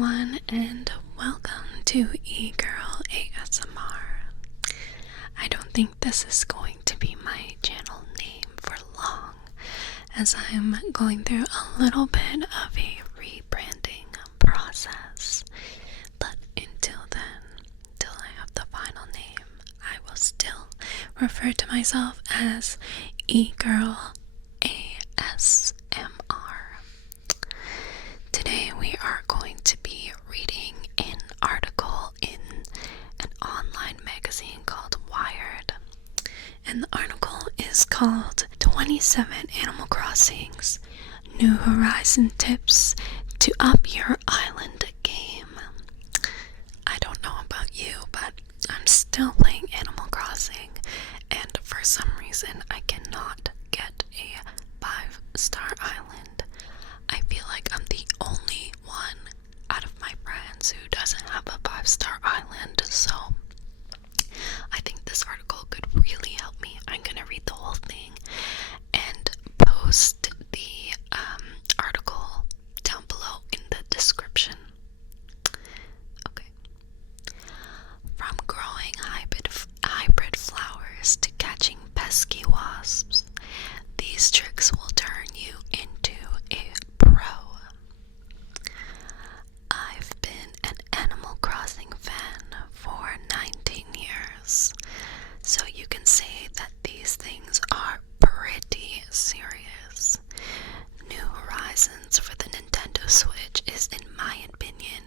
everyone, and welcome to eGirl ASMR. I don't think this is going to be my channel name for long, as I'm going through a little bit of a rebranding process. But until then, till I have the final name, I will still refer to myself as eGirl ASMR. Today we are going to be reading an article in an online magazine called Wired. And the article is called 27 Animal Crossing's New Horizon Tips to Up Your Island Game. I don't know about you, but I'm still playing Animal Crossing, and for some reason I cannot get a 5-star island. I feel like I'm the only one out of my friends who doesn't have a 5-star island, so I think this article could really help me. I'm gonna read the whole thing and post the article down below in the description. Okay. From growing hybrid flowers to catching pesky wasps, these tricks will turn you into a pro. I've been an Animal Crossing fan for 19 years, so you can say that these things are pretty serious. New Horizons for the Nintendo Switch is, in my opinion,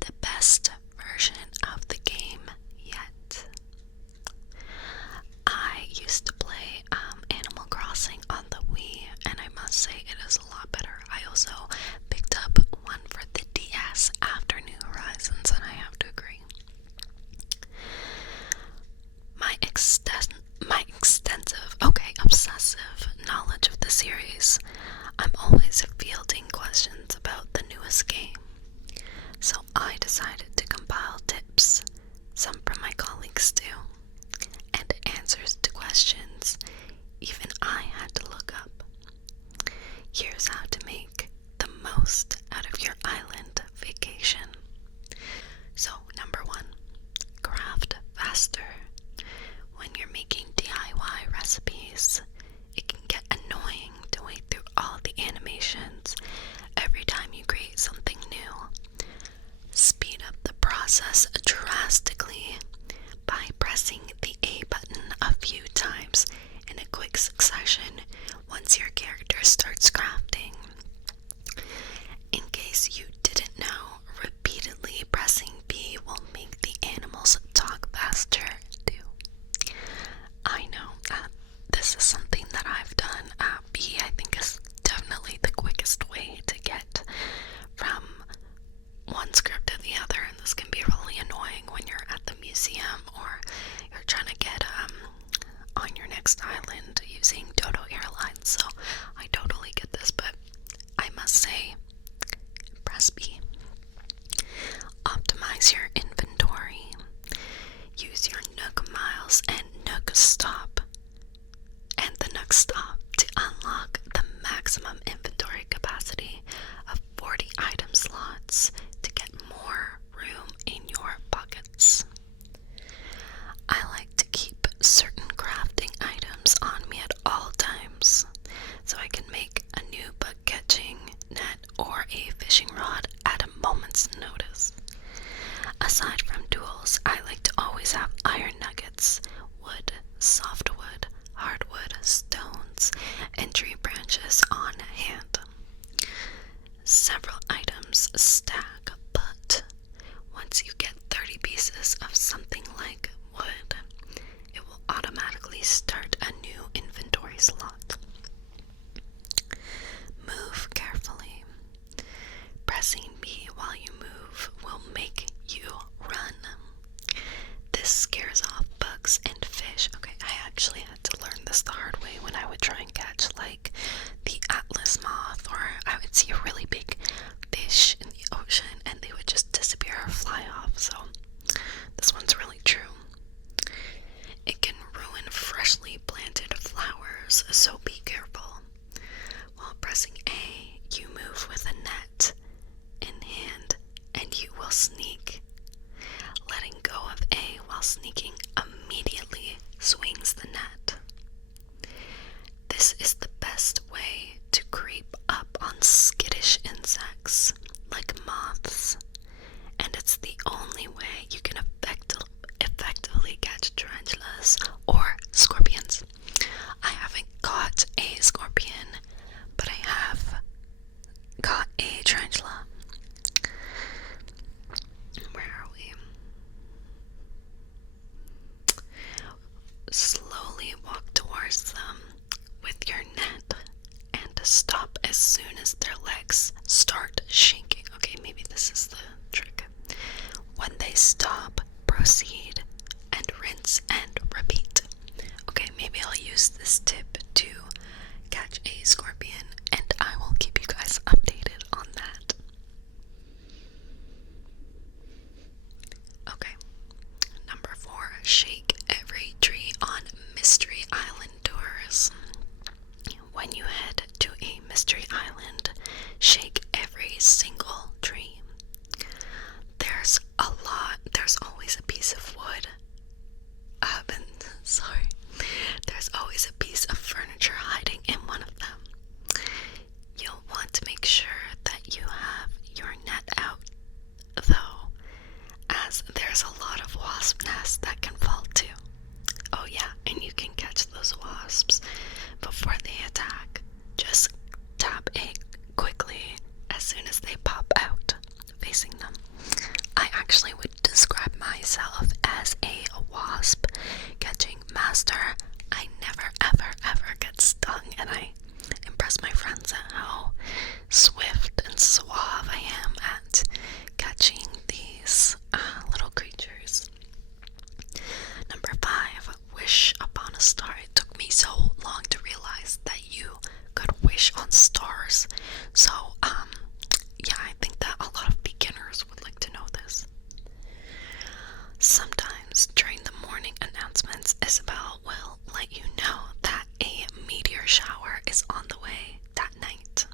the best version of the game yet. I used to play Animal Crossing on the Wii, and I must say it is a lot better. I also picked up one for the DS after New Horizons, and I have to agree. My obsessive knowledge of the series, I'm always fielding questions about the newest game. So I decided to compile tips, some from my colleagues too, and answers to questions even I had to look up. Here's how to make the most out of your island vacation. So, number 1, craft faster. When you're making DIY recipes, it can get annoying to wait through all the animations every time you create something new. Speed up the process drastically by pressing the A button a few times in a quick succession once your character starts crafting. In case you didn't know, repeatedly pressing B will make the animals talk faster too. I know, this is something that I've done. B, I think, is definitely the quickest way to get from one script to the other, and this can be really annoying when you're at the museum or you're trying to get on your next island using Dodo Airlines. So I totally get this, but I must say, press B. Optimize your inventory. Use your Nook Miles and Nook Stop to unlock the maximum inventory capacity of 40 item slots to get more room in your pockets. I like to keep certain crafting items on me at all times, so I can make a new bug catching net or a fishing rod at a moment's notice. Aside from tools, I like to always have iron nuggets, wood, softwood, hardwood, stones, and tree branches on hand. Several items stack, but once you get 30 pieces of something like wood, it will automatically start a new inventory slot. Move carefully. Pressing B while you move will make you run. This scares off bugs and fish. Okay, I actually had to learn this the hard way when I would try and catch like the Atlas moth, or I would see a really big fish in the ocean and they would just disappear or fly off. So this one's really true. It can ruin freshly planted flowers, so be careful. While pressing A, you move with a net in hand and you will sneak. Letting go of A while sneaking immediately swings the net. This is the best way to creep up on skittish insects like moths, and it's the only way you can effectively catch tarantulas or scorpions. I haven't caught a scorpion, but I have caught a tarantula. Where are we? Slowly walk towards them with your net and stop as soon as their legs start shaking. Okay, maybe this is the trick. When they stop, proceed and rinse and repeat. Okay, maybe I'll use this tip to catch a scorpion, and I will keep you guys updated on that. Okay, number 4, shake every tree on Mystery Island tours. When you head to a Mystery Island, shake every single tree. There's always a piece of wood. There's always a piece of furniture hiding in one of them. You'll want to make sure that you have your net out, though, as there's a lot of wasp nests that can fall too. Oh yeah, and you can catch those wasps before they attack. Just tap A quickly as soon as they pop out, facing them. I actually would describe myself as a wasp catching master. I never ever get stung, and I impress my friends at how swift and suave I am at catching these little creatures. Number 5, wish upon a star. It took me so long to realize that you could wish on stars. So, yeah, I think that a lot of beginners would like to know this. Sometimes during the morning announcements, Isabel will let you know that a meteor shower is on the way that night.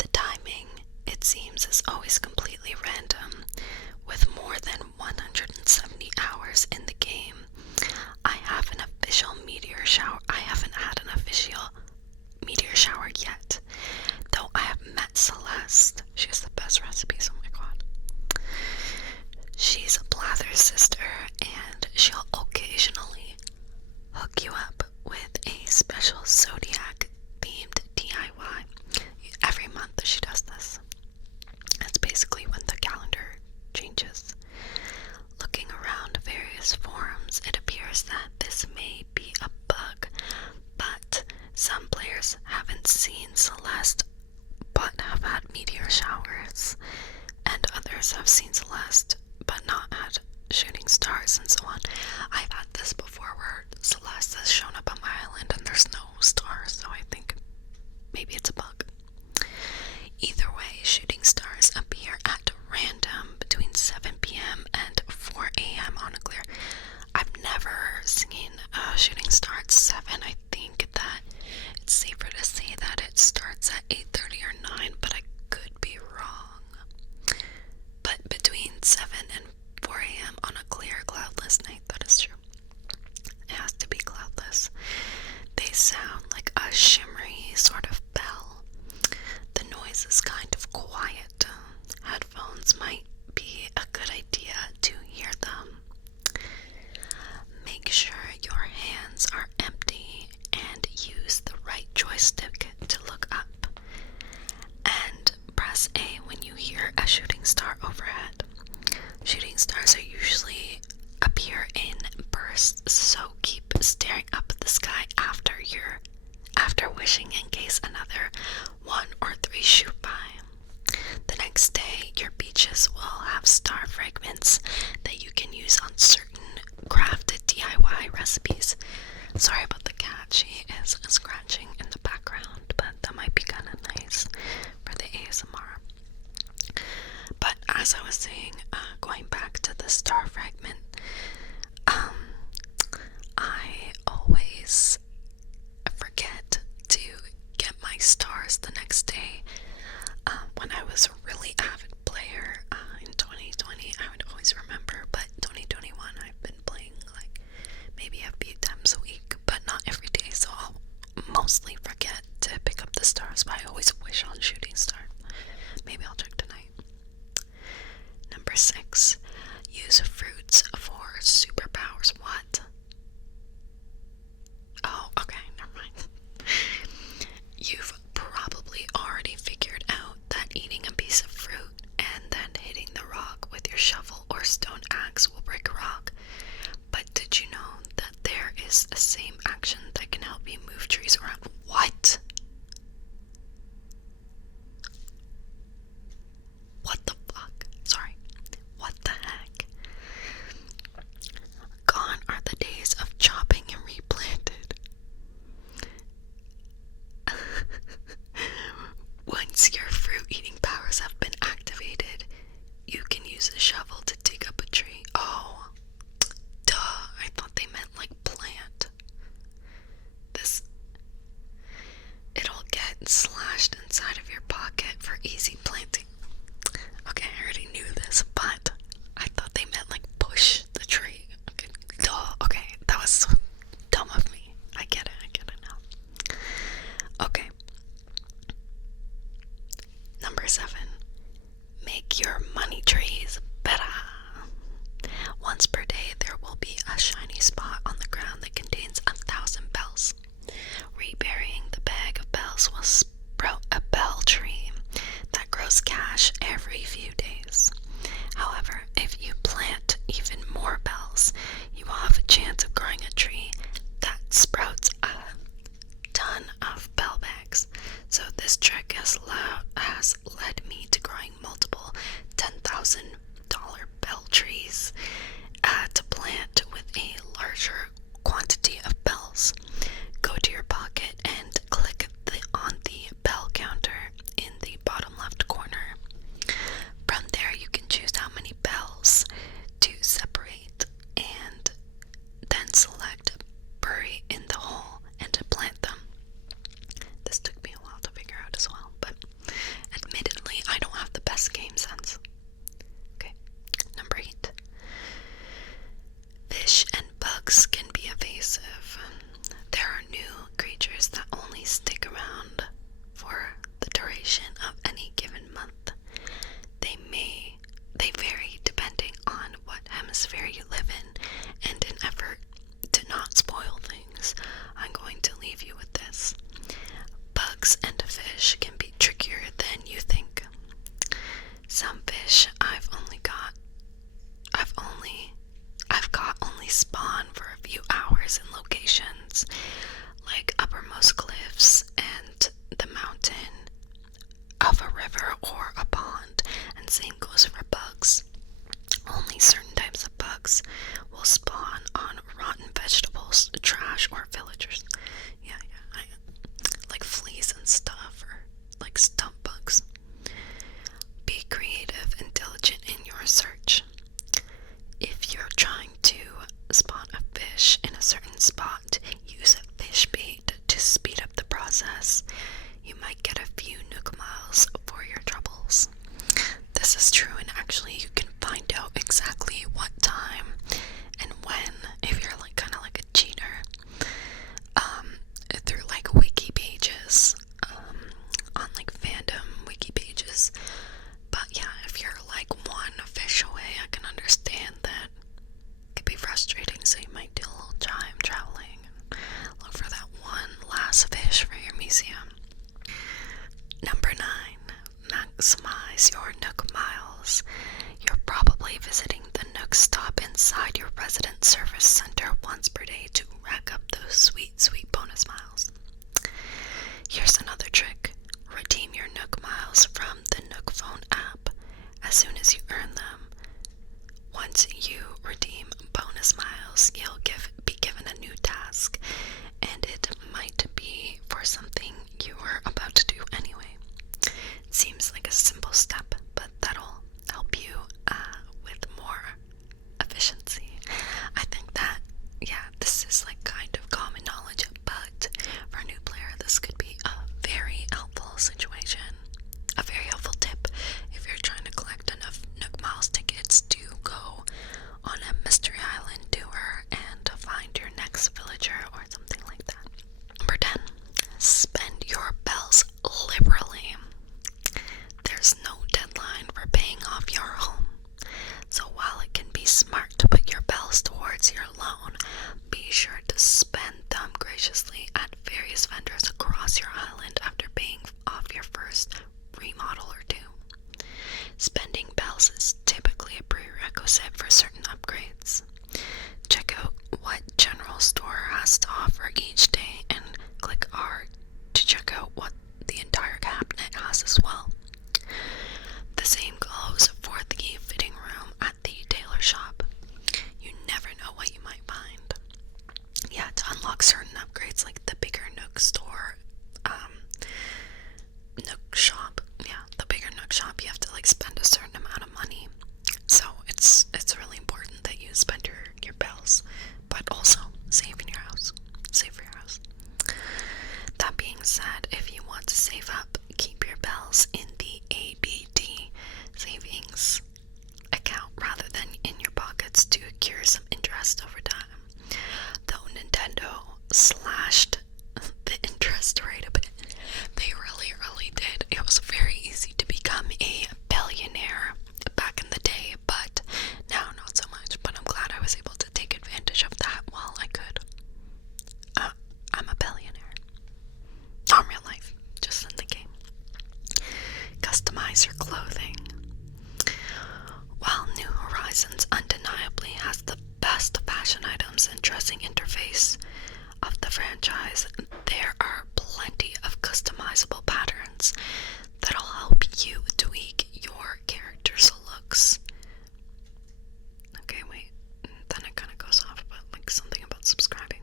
The timing, it seems, is always completely random. With more than 170 hours in the game, I haven't had an official meteor shower yet, though I have met Celeste. She has the best recipes, oh my god. She's Blather's sister, and she'll occasionally hook you up with a special Zodiac themed DIY. Every month she does this. That's basically when the calendar changes. Looking around various forums, it appears that this may be a bug, but some players haven't seen Celeste but have had meteor showers, and others have seen Celeste but not had shooting stars and so on. I've had this before where Celeste has shown up on my island and there's no stars, so I think maybe it's a bug. Either way, shooting stars appear at random between 7 p.m. and 4 a.m. on a clear. I've never seen a shooting star at 7. I think that it's safer to say that it starts at 8:30 or 9, but I could be wrong. But between 7 and 4 a.m. on a clear, cloudless night, that is true. It has to be cloudless. They sound like a shimmery sort of bell. The noise is kind of quiet. Headphones might be a good idea to hear them. Make sure your hands are empty and use the right joystick to look up. And press A when you hear a shooting star overhead. Shooting stars are usually appear in bursts, so keep staring up at the sky after wishing in case another 1 or 3 shoot by. The next day, your beaches will have star fragments that you can use on certain crafted DIY recipes. Sorry about the cat, she is scratching in the background, but that might be kind of nice for the ASMR. But as I was saying, going back to the star fragment, I always forget to get my stars the next day. When I was a really avid player, slashed inside of your pocket for easy planting. Okay, I already knew this, but I thought they meant like push the tree. Okay, duh. Okay, that was so dumb of me. I get it now. Okay. Number 7. Make your money trees better. Once per day, there will be a shiny spot on the ground that contains 1,000 bells. Reburying the bag of bells will sprout a bell tree that grows cash every few days. However, if you plant even more bells, you will have a chance of growing a tree that sprouts a ton of bell bags. So this trick has led me to growing multiple $10,000 bell trees to plant with a larger quantity of bells. Go to your pocket and click on the bell counter in the bottom left corner. From there, you can choose how many bells to separate and then select bury in the hole and to plant them. This took me a while to figure out as well, but admittedly, I don't have the best game sense. Okay, number 8. Fish and bugs can be evasive. There are new creatures that only stick around for the duration of any given month. They vary depending on what hemisphere you live in, and in effort to not spoil things, I'm going to leave you with this. Bugs and fish can be trickier than you think. Some fish I've got only spawn for a few hours in locations like uppermost cliffs and the mountain of a river or a pond, and same goes for bugs. Only certain types of bugs will spawn on rotten vegetables, trash, or villagers. Like fleas and stuff, or like stump bugs. Be creative and diligent in your search. If you're trying to spot a fish in a certain spot, use a fish bait to speed up the process. You might get a few Nook miles for your troubles. This is true, and actually you can find out exactly what time and when, if you're like kind of like a cheater, through like wiki pages, on like fandom wiki pages. But yeah, if you're like one fish away, I can understand that it could be frustrating, so you might do a little time traveling and look for that one last fish for your museum. Number 9, maximize your Nook miles. You're probably visiting the Nook stop inside your resident service center once per day to rack up those sweet, sweet bonus miles. Here's another trick. Redeem your Nook miles from the Nook phone app as soon as you earn them. Once you redeem bonus miles, you'll be given a new task, and it might be for something you were about to do anyway. It seems like a simple step, but that'll help you with more efficiency. I think that, yeah, this is like kind of common knowledge, but for a new player, this could be a very helpful situation. A very helpful tip if you're trying to collect enough Nook Miles tickets to go on a Mystery Island tour and to find your next villager or something like that. Number 10, spend your bells liberally. There's no deadline for paying off your home, so while it can be smart to put your bells towards your loan, be sure to spend them graciously at various vendors across your island after paying off your first remodel or 2. Spending bells is typically a prerequisite for certain upgrades. Check out what general store has to offer each day and click R to check out what the entire cabinet has as well. The same goes for the fitting room at the tailor shop. You never know what you might find. Yeah, to unlock certain upgrades like the bigger Nook store, Nook shop, the bigger Nook shop, you have to like spend a certain amount of money. So it's really important that you spend your bells, but also save in your house. Save for your house. That being being said, if you want to save up, keep your bells in the ABD savings account rather than in your pockets to accrue some interest over time. Though Nintendo slashed the interest rate a bit, they really did. It was very easy to become a billionaire back in the day, but now not so much. But I'm glad I was able to take advantage of that while I could. I'm a billionaire. Not in real life, just in the game. Customize your clothing. While New Horizons undeniably has the best fashion items and dressing interface of the franchise, there are plenty of customizable patterns that'll help you tweak your character's looks. Okay, wait, then it kind of goes off about like something about subscribing.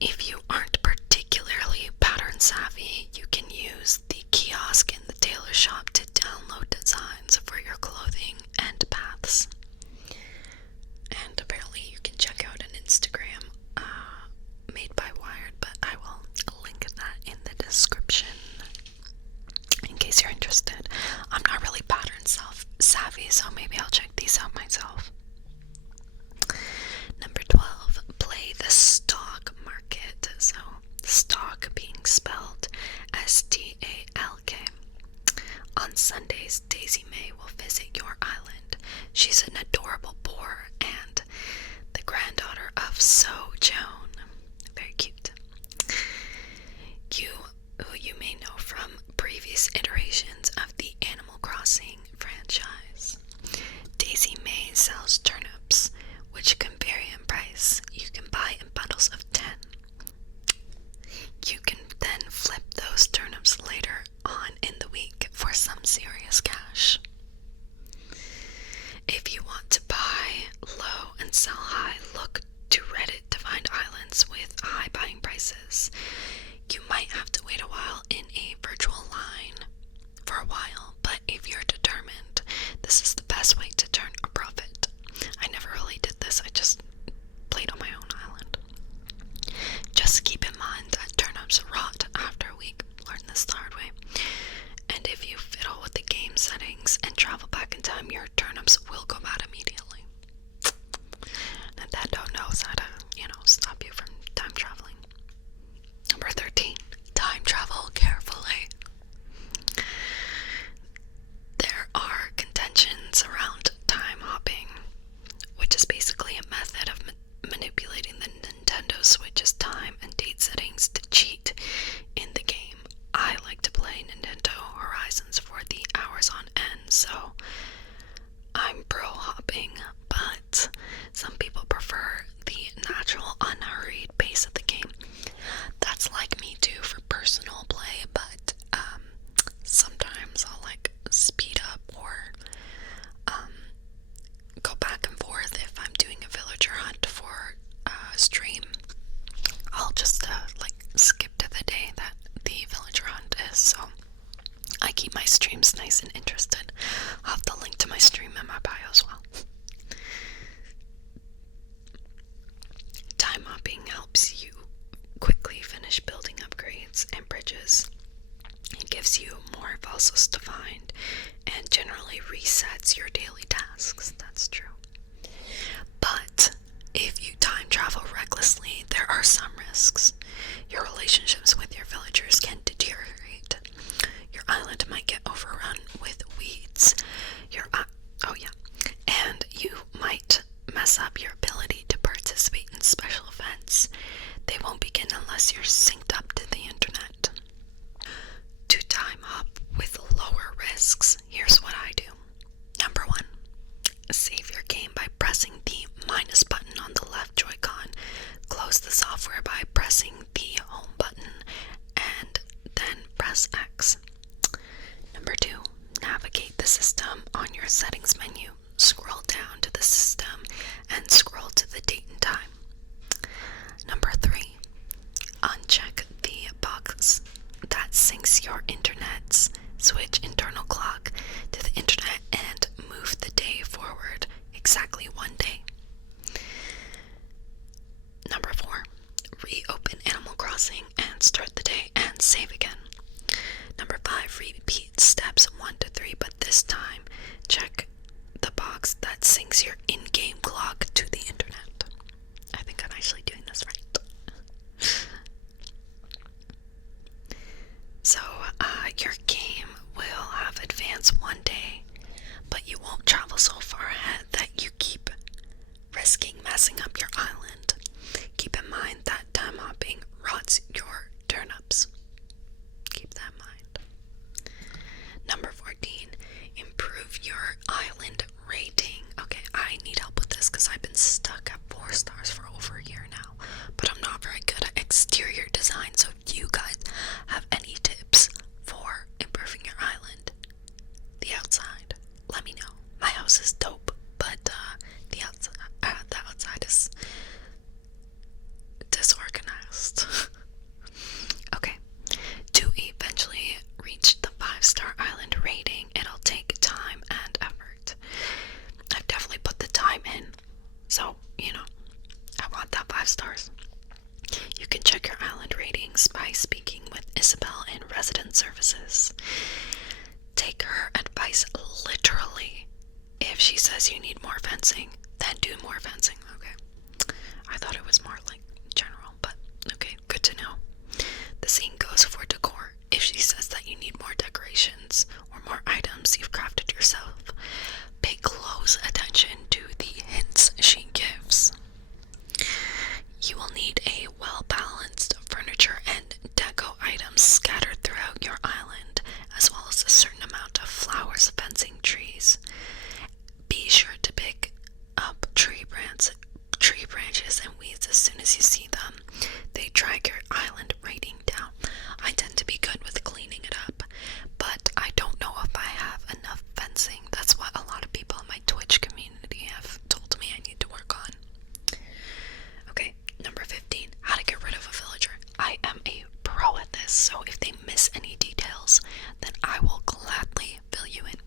If you aren't particularly pattern savvy, you can use the kiosk in the tailor shop to download designs for your clothing and paths. And apparently you can check out an Instagram made by Wired, but I will link that in the description in case you're interested. I'm not really pattern savvy, so maybe I'll check these out myself. Number 12, play the stock market. So, stock being spelled S-T-A-L-K. On Sundays, Daisy May will visit your island. She's an adorable boar and the granddaughter of So Joan. Very cute. Who you may know from previous iterations of the Animal Crossing franchise. Daisy May sells turnips, which can vary in price. You can buy in bundles of 10. You can then flip those turnips later on in the week for some serious cash. If you want to buy low and sell high, look to Reddit to find islands with high buying prices. You might have to wait a while in a virtual line for a while, but if you're determined, this is the best way to turn a profit. I never really did this, I just played on my own island. Just keep in mind that turnips rot after a week. Learn this the hard way. And if you fiddle with the game settings and travel back in time, your turnips will go bad immediately. Nintendo knows how to, stop you from time traveling. Number 13, time travel carefully. There are contentions around time hopping, which is basically a method of manipulating the Nintendo Switch's time and date settings to cheat in the game. I like to play Nintendo Horizons for the hours on end, so I'm pro hopping, but some people prefer the natural, unhurried pace of the game. That's like me too for personal play, but sometimes I'll speed up or go back and forth. If I'm doing a villager hunt for stream, I'll just skip to the day that the villager hunt is, so I keep my streams nice and interested. I'll have the link to my stream in my bio as well. Time hopping helps you quickly finish building upgrades and bridges. It gives you more fossils to find and generally resets your daily tasks. That's true. But if you time travel recklessly, there are some risks. Your relationships with your villagers can deteriorate. Your island might get overrun with weeds. And you might mess up your ability to participate in special events. They won't begin unless you're synced up to the internet. To time hop with lower risks, here's what I do. Number 1, save your game by pressing the minus button on the left Joy-Con. Close the software by pressing the home button and then press X. Number 2, navigate the system on your settings menu. Scroll down to the system and scroll to the date and time. Number 3, uncheck the box that syncs your internet's Switch internal clock to the internet and move the day forward exactly 1 day. Number 4, reopen Animal Crossing that your game will have advanced one day, but you won't travel so far ahead that you keep risking messing up your island. Keep in mind that time hopping rots your turnips. Keep that in mind. Number 14, improve your island rating. Okay, I need help with this because I've been stuck at 4 stars for over a year now, but I'm not very good at exterior design, so if you guys have any tips for improving your island, the outside, let me know. My house is dope, but the outside is disorganized. Okay, to eventually reach the 5-star island rating, it'll take time and effort. I've definitely put the time in, so, I want that 5 stars. You can check your island ratings by speaking with Isabel in resident services. Take her advice literally. If she says you need more fencing, then do more fencing, okay? I thought it was more like general, but okay, good to know. The same goes for decor. If she says that you need more decorations or more items you've crafted yourself, pay close attention to the hints she gives. You will need a well-balanced furniture and deco items scattered throughout your island, as well as a certain amount of flowers, fencing, trees. Be sure to pick up tree branches and weeds as soon as you see them. They drag your island rating down. I tend to be good with cleaning it up, but I don't know if I have enough fencing. That's what a lot of people in my Twitch community have told me I need to work on. Okay, number 15, how to get rid of a villager. I am a pro at this, so if they miss any details, then I will gladly fill you in.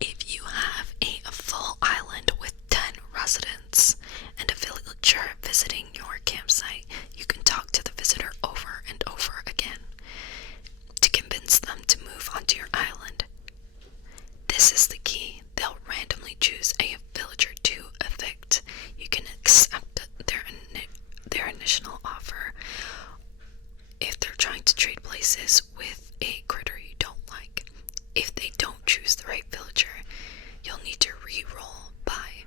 If you have a full island with 10 residents and a villager visiting your campsite, you can talk to the visitor over and over again to convince them to move onto your island. This is the key. They'll randomly choose a villager to evict. You can accept their initial offer if they're trying to trade places with a critter you don't like. If they don't choose the right villager, you'll need to re-roll by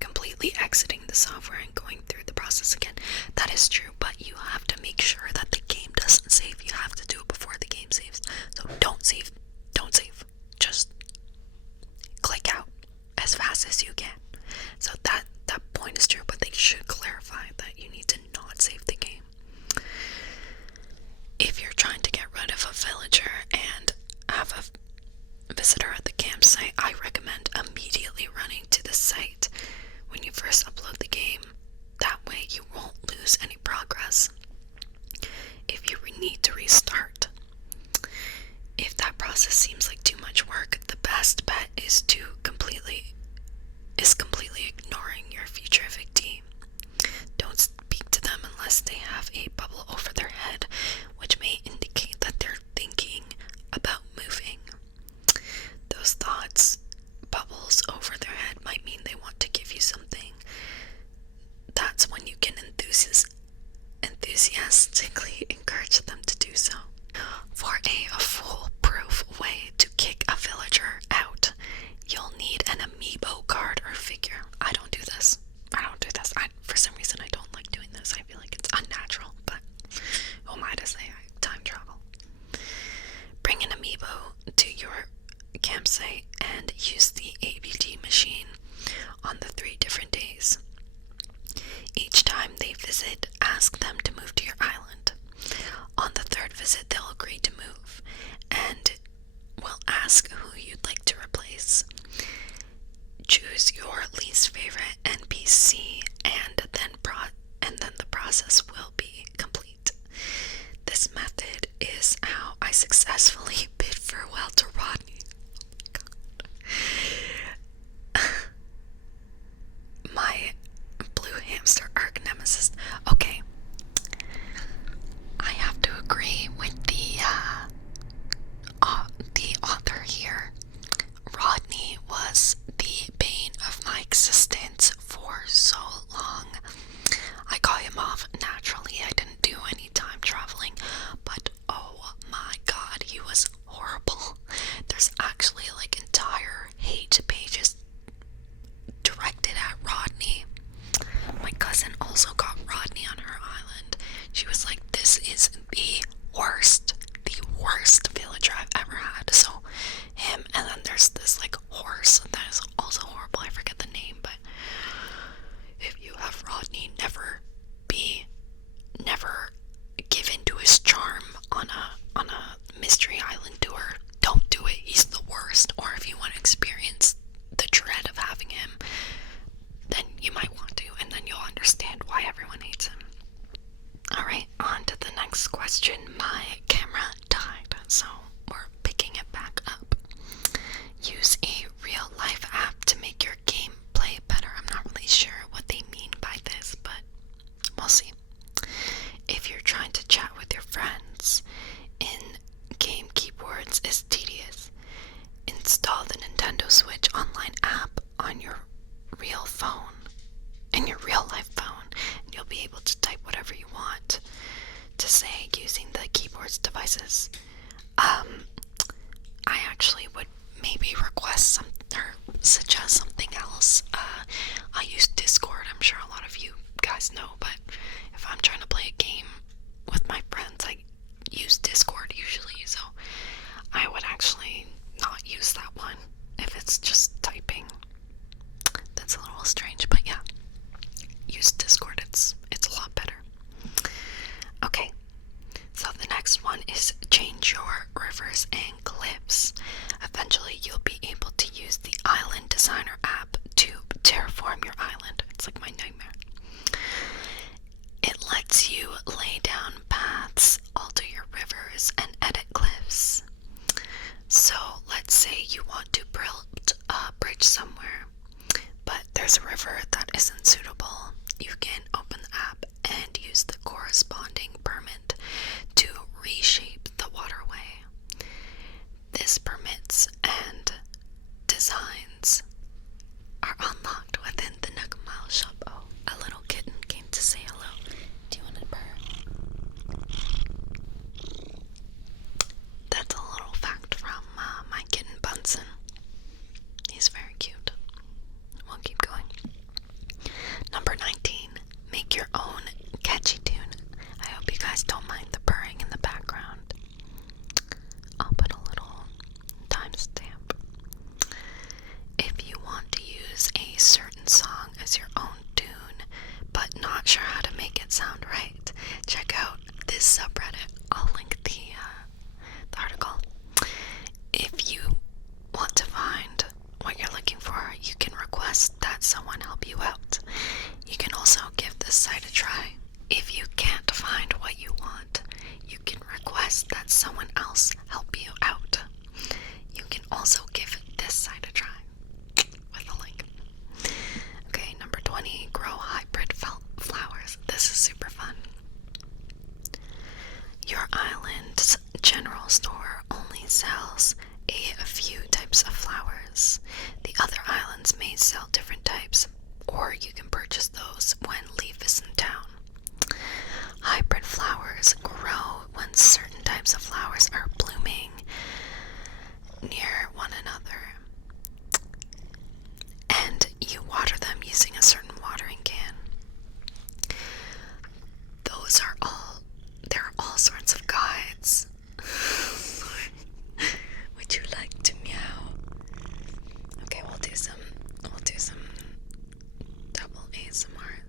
completely exiting the software and going through the process again. That is true, but you have to make sure that the game doesn't save. You have to do it before the game saves. So don't save. Just click out as fast as you can. So that point is true, but they should clarify that you need to not save the game. If you're trying to get rid of a villager and have a visitor at the campsite, I recommend immediately running to the site when you first upload the game. That way you won't lose any progress if you need to restart. If that process seems like too much work, the best bet is completely ignoring your future evictee. Don't speak to them unless they have a bubble over their head, which may indicate that they're thinking about moving. Those thoughts, bubbles over their head, might mean they want to give you something. That's when you can enthusiastically encourage them to do so. For a foolproof way to kick a villager out, you'll need an amiibo card or figure. I don't do this. For some reason, I don't like doing this. I feel like it's unnatural, but who am I to say I time travel? Bring an amiibo to your campsite and use the ABT machine on the 3 different days. Each time they visit, ask them to move to your island. On the 3rd visit, they'll agree to move and will ask who you'd like to replace. Choose your least favorite NPC and then the process will be complete. This method is how I successfully bid farewell to Rodney. My blue hamster arch nemesis. Okay, I have to agree with the author here. Rodney was the bane of my existence for so long. I got him off naturally. I didn't do any time traveling, but oh my last question, my camera died, so we're picking it back up. Use a real life app to make your gameplay better. I'm not really sure what they mean by this, but we'll see. If you're trying to chat with your friends, in-game keyboards is tedious. Install the Nintendo Switch online app on your real phone, in your real life phone, and you'll be able to type whatever you want to say using the keyboard's devices. I actually would maybe request or suggest something else. I use Discord. I'm sure a lot of you guys know, but if I'm trying to play a game with my friends, I use Discord usually, so I would actually not use that one if it's just typing. That's a little strange, but yeah, use Discord. It's a lot better. Okay, so the next one is change your rivers and cliffs. Eventually, you'll be able to use the Island Designer app to terraform your island. It's like my nightmare. It lets you lay down paths, alter your rivers, and edit cliffs. So, let's say you want to build a bridge somewhere, but there's a river that isn't suitable. You can open the app and use the corresponding permit to reshape the waterway. This permits and designs are unlocked within the Nook Mile shop. Oh, a little kitten came to say hello. Do you want to purr? That's a little fact from my kitten Bunsen. He's very cute. We'll keep going. Number 19. Make your own catchy tune. I hope you guys don't mind the purring in the background. I'll put a little timestamp. If you want to use a certain song as your own tune, but not sure how to make it sound right, check out this subreddit. I'll link the article. If you want to find what you're looking for, you can request that someone help you out. You can also give this site a try. If you can't find what you want, you can request that someone else help you out. You can also give this site a try with a link. Okay, number 20, grow hybrid flowers. This is super fun. Your island's general store only sells a few types of flowers. The other islands may sell different types, or you can purchase those when Leaf is in town. Hybrid flowers grow when certain types of flowers are blooming near one another, and you water them using a certain watering can. There are all sorts of guides. Would you like to meow? Okay, we'll do some double ASMR.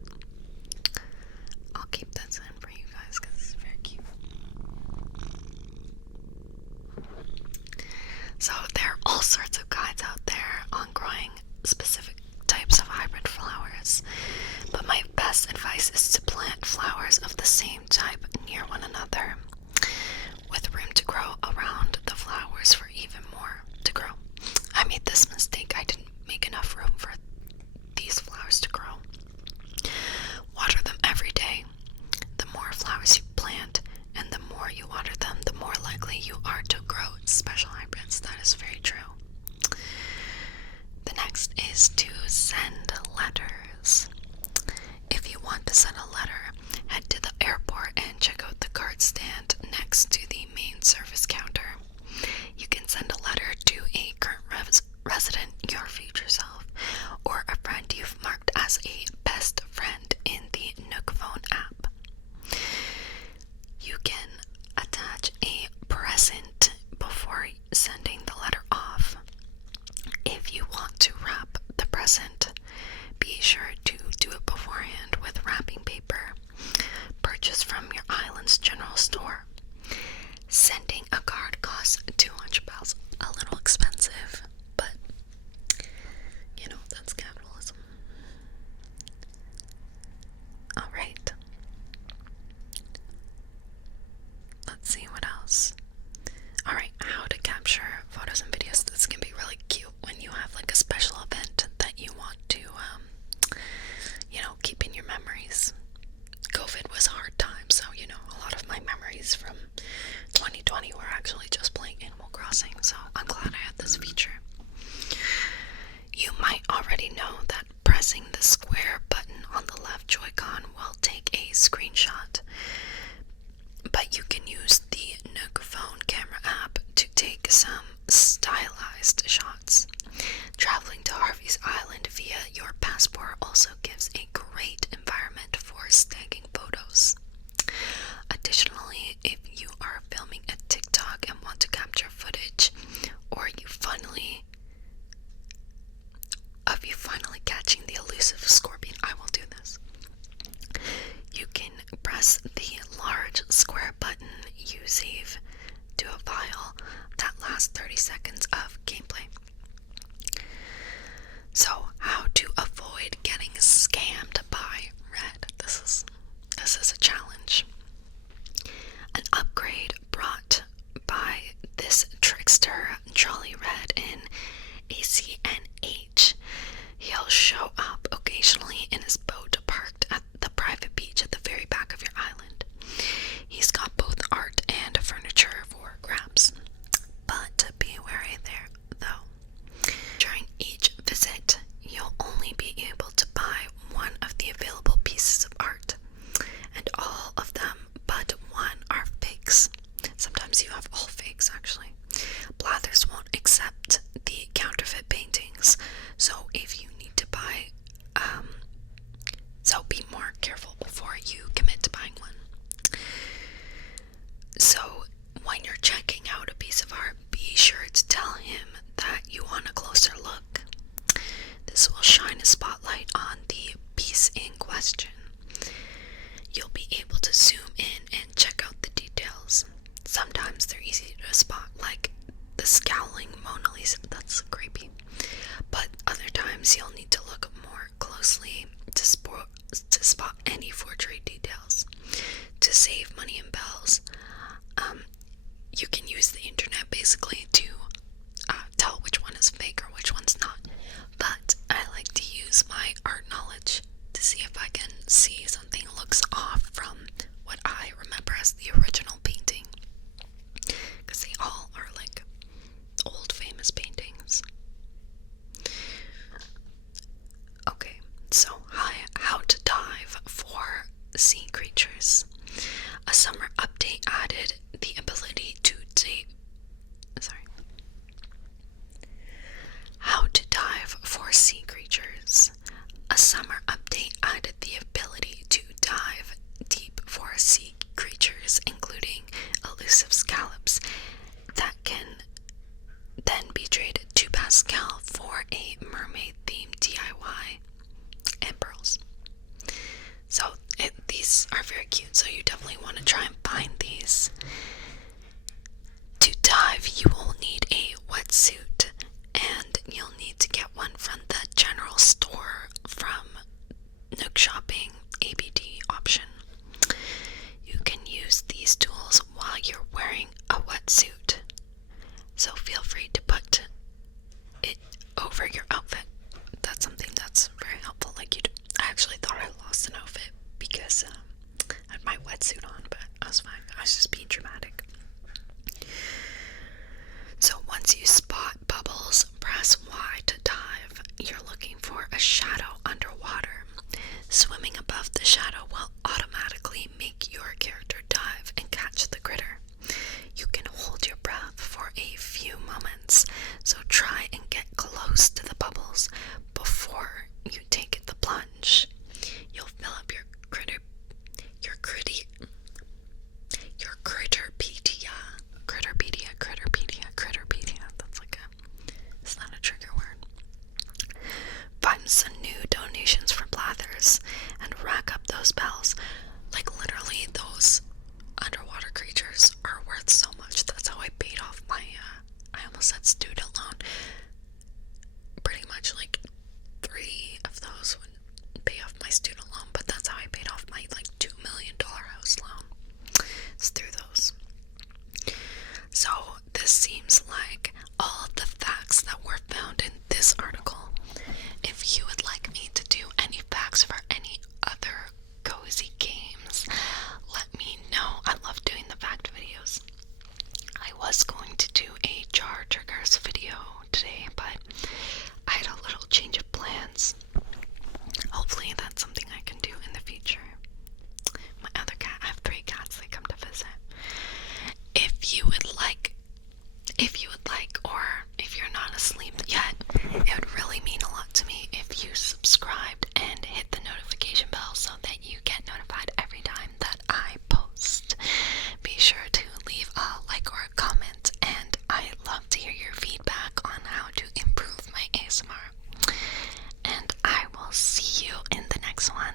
depressing, so I'm glad I had this feature. You might already know that pressing the square button on the left Joy-Con will take a screenshot, but you can use the Nook phone camera app to take some stylized shots. Traveling to Harvey's Island via your passport also gives a great environment for snagging photos. Additionally, if you are filming a TikTok and want to capture footage, or you finally catching the elusive scorpion, I will do this. You can press the large square button you save to a file that lasts 30 seconds of gameplay. So, how to avoid getting scammed by Red? This is a challenge. An upgrade brought by this trickster Jolly Red in ACNH. He'll show up occasionally in his boat parked at the private beach at the very back of your island. He's got both art and furniture for grabs. But be wary there, though. During each visit, you'll only be able to buy one of the available pieces of art, and all of them but one are fakes. Sometimes you have all fakes, actually. Blathers won't accept the counterfeit paintings, so if you need to buy, so be more careful before you commit to buying one. So when you're checking out a piece of art, be sure to tell him that you want a closer look. This will shine a spotlight on the piece in question. You'll be able to zoom in and check out the details. Sometimes they're easy to spot, like the scowling Mona Lisa. That's creepy. But other times you'll need to look more closely to spot any forgery details. To save money and bells, you can use the internet basically to tell which one is fake or which one's not. But I like to use my art knowledge to see if I can see something looks off from what I remember as the original painting, because they all are like old famous paintings. Okay, so how to dive for sea creatures. A summer update added the ability to How to dive for sea creatures. A summer update added the ability to dive deep for sea creatures, including elusive scallops that can then be traded to Pascal for a mermaid-themed DIY and pearls. So these are very cute, so you definitely want to try and find these. To dive, you will need a wetsuit, and you'll need to get one from the general store from Nook Shopping ABD option. You can use these tools while you're wearing a wetsuit, so feel free to put it over your outfit. That's something that's very helpful. I actually thought I lost an outfit because I had my wetsuit on, but I was fine. I was just being dramatic. So once you spot bubbles, press Y to dive. You're looking for a shadow underwater. Swimming above the shadow will automatically make your character dive and catch the critter. You can hold your breath for a few moments, so try and get close to the bubbles before you take the plunge. You'll fill up your critter if you would like, or if you're not asleep yet, it would really mean a lot to me if you subscribed and hit the notification bell so that you get notified every time that I post. Be sure to leave a like or a comment, and I love to hear your feedback on how to improve my ASMR. And I will see you in the next one.